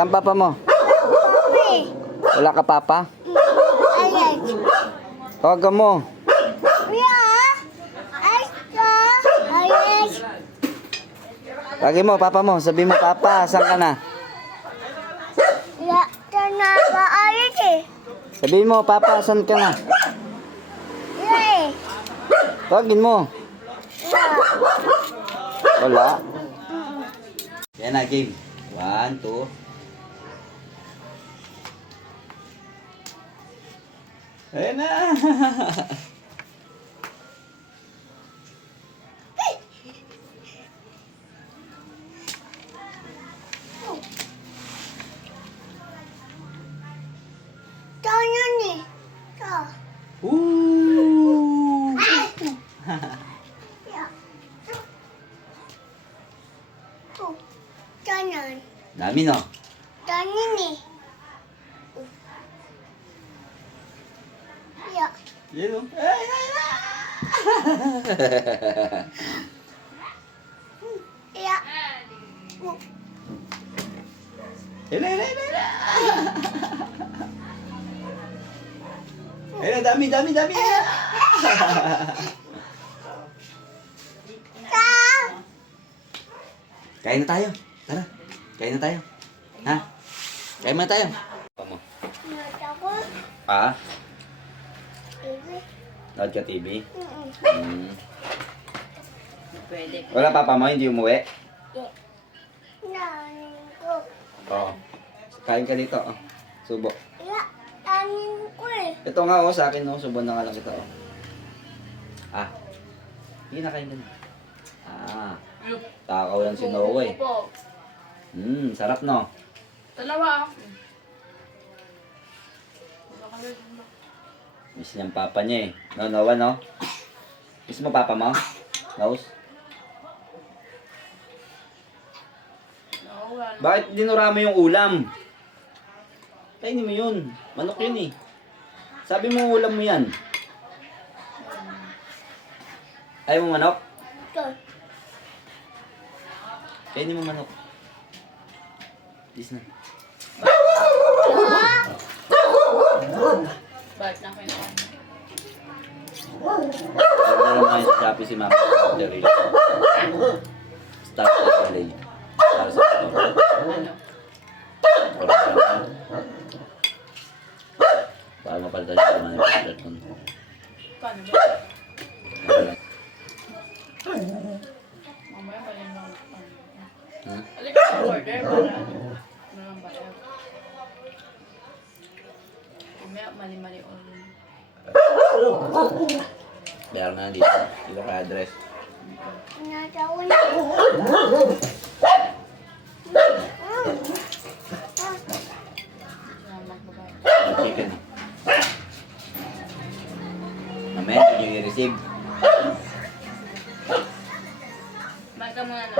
Saan papa mo? Papi. Wala ka papa? Ayan. Tawagan mo. Kuya. Ayan. Tawagin mo, papa mo. Sabi mo, papa, saan ka na? Ya, tanaka ayos eh. Sabihin mo, papa, saan ka na? Eh. Tawagin mo. Wala. Yan na, game. 1, 2. Ayan na. Tanya nih. Tuh. Woo! Ya. Tuh. Tanya. Dami, no? Tanya nih. Ya. Yan, no? Ay, ay, ay. Ya. Yan, yan, yan, yan. Ayun, dami, dami, dami. Kain na tayo. Tara. Kain na tayo. Ha? Kain na tayo. Apa mo? Aku. Pa? Ini. Load ka TV? Mm-mm. Pwede. Wala papa mo, hindi umuwi? Nangku. Oo. Kain ka dito. Oh. Subo. Ya. Tanyinku eh. Ito nga oh, sa akin oh. Subo na nga lang kita oh. Ah. Hindi na kain ka na. Ah. Takaw lang si Noah eh. Opo. Sarap no? Dalawa. Miss niyang papa niya eh. No, Noah no? Miss mo papa mo? Nose? Bakit dinura mo yung ulam? Kainin mo yun. Manok yun eh. Sabi mo ulam mo yan. Ayaw mo manok? Tuh. Kainin mo manok. Please na. Bakit na kayo? Pagdala mo kayo sa Shopee si Mama. Start sa LA. Para sa store. Ano? Para mapalitan yung mga nag-start nun. Paano ba? Mamaya pa rin lang. Alika sa order para ano lang bayad. Mamaya mali-mali order. Bayar na dito. Dito ka address. Natawa Magbabayad. Ang chicken. Mamaya hindi nyo i-receive. Magka muna na.